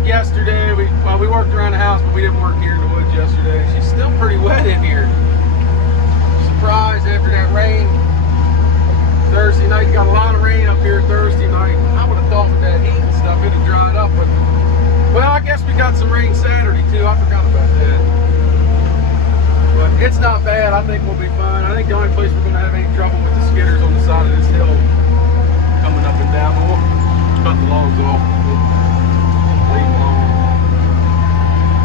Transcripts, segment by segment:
work yesterday. We worked around the house, but we didn't work here in the woods yesterday. She's still pretty wet in here. Surprised after that rain Thursday night. Got a lot of rain up here Thursday night. I would have thought with that heat and stuff it'd have dried up, but well, I guess we got some rain Saturday too. I forgot about that. But it's not bad. I think we'll be fine. I think the only place we're going to have any trouble with the skidders on the side of this hill coming up and down. But we'll cut the logs off. Leave them alone.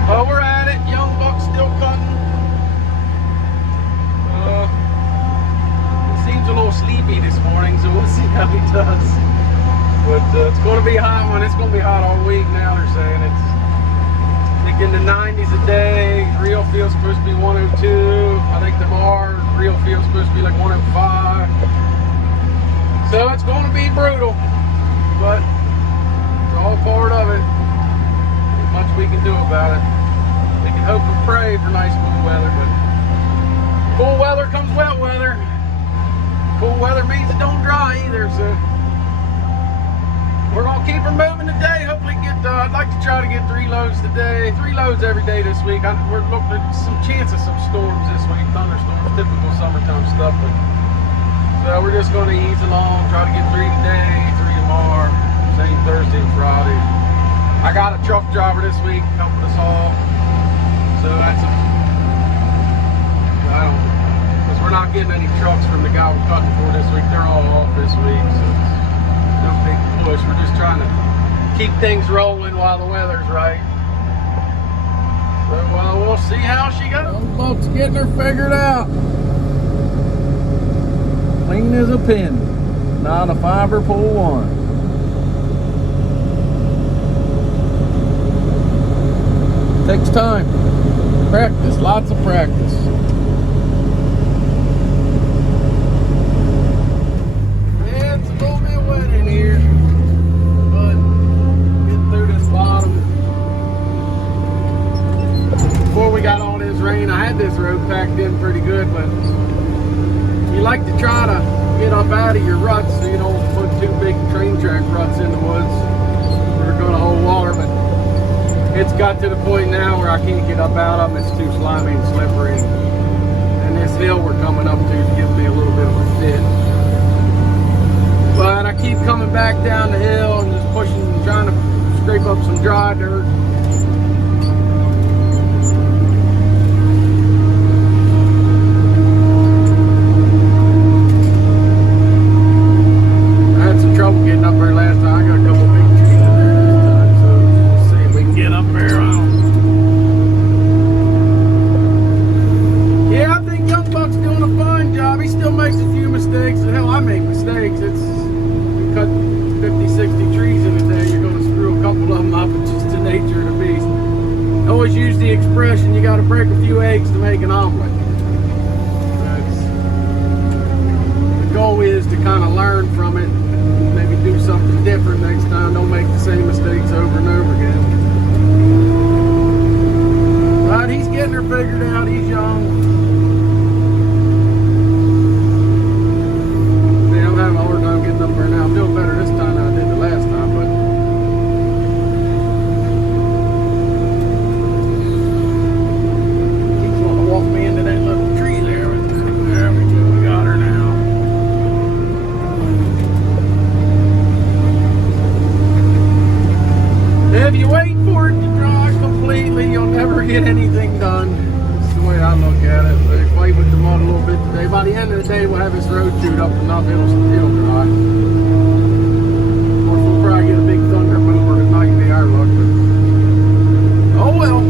Oh, we're at it. Young buck's still cutting. He seems a little sleepy this morning, so we'll see how he does. But it's going to be a hot one. It's going to be hot all week now. They're saying it's in the 90s a day. Real feels supposed to be 102. I think tomorrow real feels supposed to be like 105. So it's going to be brutal, but it's all part of it. Not much we can do about it. We can hope and pray for nice cool weather, but cool weather comes wet weather. Cool weather means it don't dry either, so we're gonna keep her moving today. Hopefully I'd like to try to get 3 loads today. 3 loads every day this week. We're looking at some chance of some storms this week, thunderstorms, typical summertime stuff. But so we're just gonna ease along, try to get 3 today, 3 tomorrow, same Thursday and Friday. I got a truck driver this week helping us all, so that's because we're not getting any trucks from the guy we're cutting for this week. They're all off this week, so no big push. We're just trying to keep things rolling while the weather's right. So we'll see how she goes. Folks getting her figured out. Clean as a pin. 9 to 5 or pull 1. Takes time. Practice, lots of practice. This road packed in pretty good, but you like to try to get up out of your ruts so you don't put 2 big train track ruts in the woods that are going to hold water. But it's got to the point now where I can't get up out of them. It's too slimy and slippery, and this hill we're coming up to is giving me a little bit of a fit. But I keep coming back down the hill and just pushing and trying to scrape up some dry dirt. Trouble getting up there last time. I got a couple big trees in there this time, so we'll see if we can get up there. Yeah, I think Young Buck's doing a fine job. He still makes a few mistakes. Hell, I make mistakes. You cut 50, 60 trees in a day, you're going to screw a couple of them up. It's just the nature of the beast. I always use the expression, you got to break a few eggs to make an omelet. The goal is to kind of learn from it. Maybe do something different next time. Don't make the same mistakes over and over again. But he's getting her figured out. He's young. Yeah, I'm having a hard time getting up there now. I'm doing better this time than I did the last time, but keeps wanting to walk me into that little tree there. There we go. We got her now. If you wait for it to dry completely, you'll never get anything done. That's the way I look at it. But wait with the mud a little bit today. By the end of the day, we'll have this road chewed up enough, it'll dry. Of course, we'll probably get a big thunder boomer tonight in the air luck, but oh well.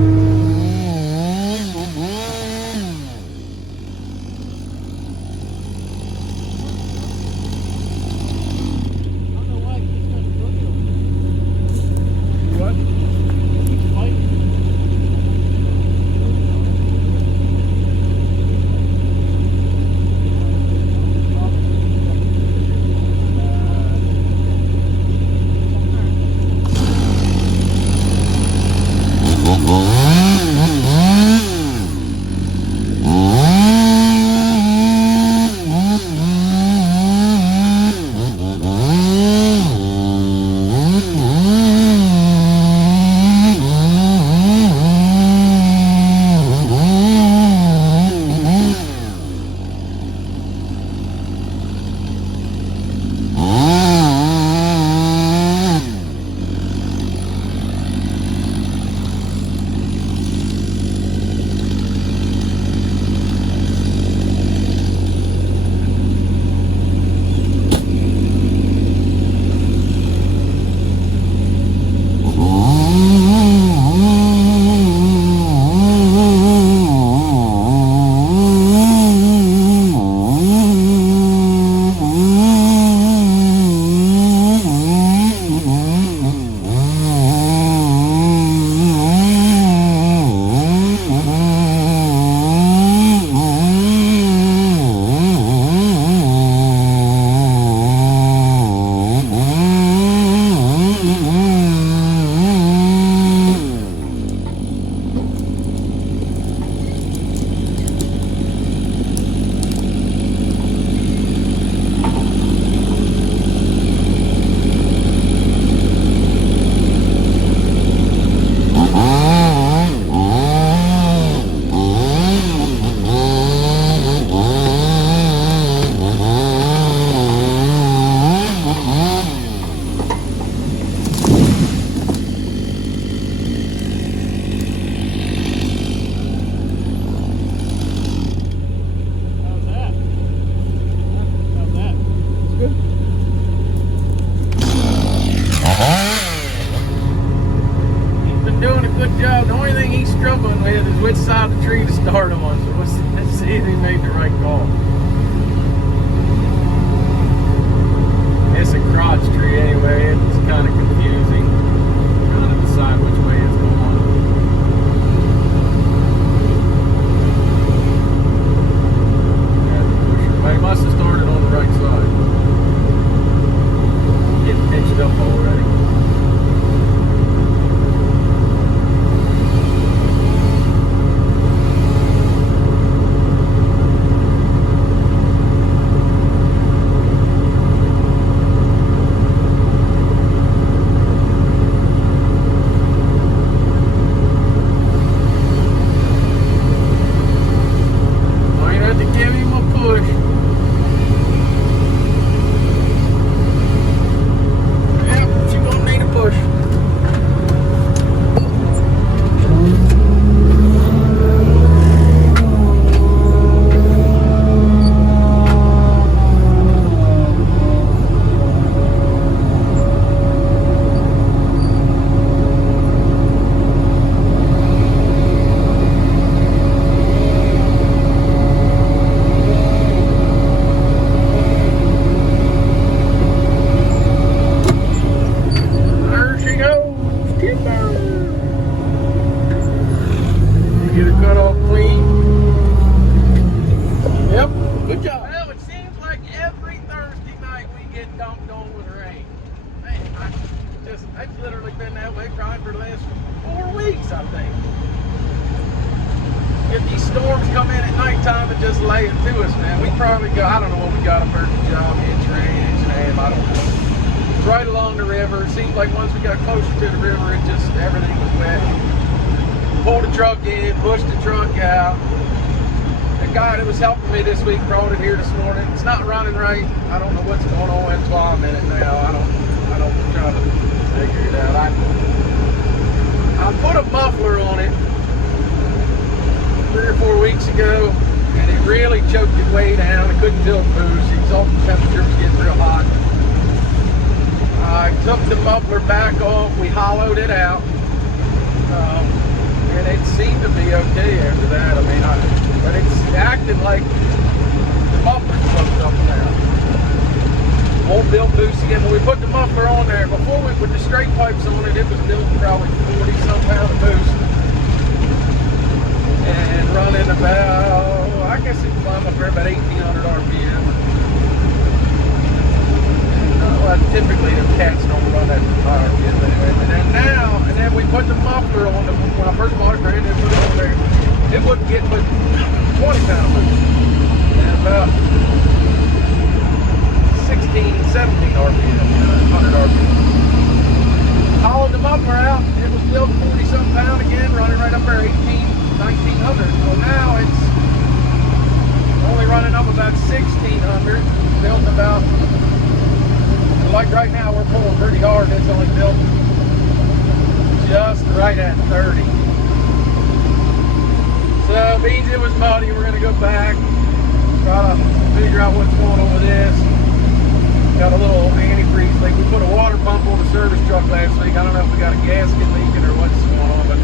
thing he's struggling with is which side of the tree to start on. So let's see if he made the right call. It's a crotch tree anyway. It's kind of confusing. Trying to decide which way it's going. They must have started on the right side. Getting pitched up already. Might have to give him a push. Get it cut off clean. Yep, good job. Well, it seems like every Thursday night we get dumped on with rain. Man, I've literally been that way probably for the last 4 weeks, I think. If these storms come in at nighttime and just lay it to us, man, we probably got, I don't know what we got up there at the job, inch rain, inch and a half, I don't know. It's right along the river. It seems like once we got closer to the river, it just, everything was wet. Pulled the truck in, pushed the truck out. The guy that was helping me this week brought it here this morning. It's not running right. I don't know what's going on. That's why I'm in it now. I don't try to figure it out. I put a muffler on it 3 or 4 weeks ago, and it really choked it way down. I couldn't feel it boost. The exhaust temperature was getting real hot. I took the muffler back off. We hollowed it out. And it seemed to be okay after that. I mean, but it's acting like the muffler's fucked up now. Won't build boost again. When we put the muffler on there, before we put the straight pipes on it, it was building probably 40-some pound of boost. And running about, I guess it can climb up there about 1,800 RPM. Well, typically the cats don't run that high RPM anyway. And then we put the muffler on when I first bought it, brand new, put it on there. It wouldn't get but 20 pound boost. And about 16, 17 RPM, 100 RPM. Hollowed the muffler out, it was built 40-some pound again, running right up there 1,900. So now it's only running up about 1,600, built about, like right now we're pulling pretty hard. It's only built just right at 30. So it means it was muddy. We're gonna go back, try to figure out what's going on with this. Got a little antifreeze leak. We put a water pump on the service truck last week. I don't know if we got a gasket leaking or what's going on, but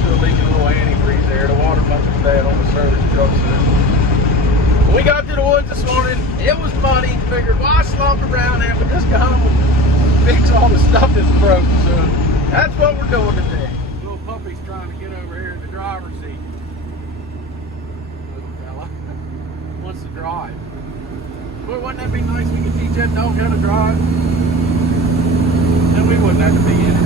still leaking a little antifreeze there. The water pump is bad on the service truck. So we got to the woods this morning. It was muddy. Figured, why slump around there? But just go home and fix all the stuff that's broke. So that's what we're doing today. Little puppy's trying to get over here in the driver's seat. Little fella wants to drive. Boy, wouldn't that be nice? We could teach that dog how to drive. Then we wouldn't have to be in it.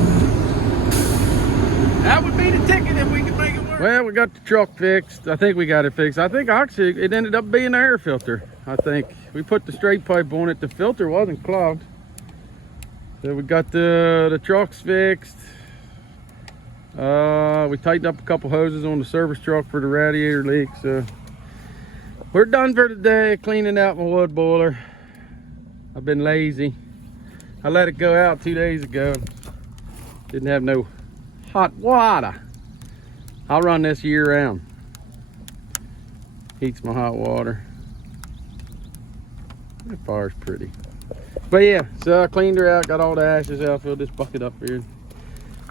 That would be the ticket if we could make it work. Well, we got the truck fixed. I think we got it fixed. I think actually it ended up being the air filter. I think we put the straight pipe on it. The filter wasn't clogged. So we got the trucks fixed. We tightened up a couple hoses on the service truck for the radiator leak. So we're done for today, cleaning out my wood boiler. I've been lazy. I let it go out 2 days ago. Didn't have no hot water. I'll run this year round. Heats my hot water. The fire's pretty. But yeah, so I cleaned her out, got all the ashes out, filled this bucket up here.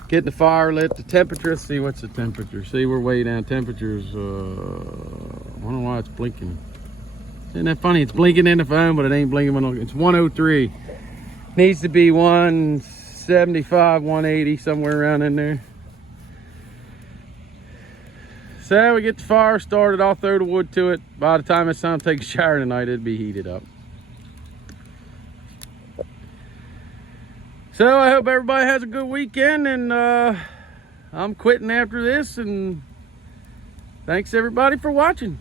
Getting the fire lit. The temperature, let's see what's the temperature. See, we're way down. Temperatures, I wonder why it's blinking. Isn't that funny? It's blinking in the phone, but it ain't blinking when it's 103. Needs to be 175, 180, somewhere around in there. So we get the fire started. I'll throw the wood to it. By the time it's time to take a shower tonight, it'll be heated up. So I hope everybody has a good weekend, and I'm quitting after this, and thanks everybody for watching.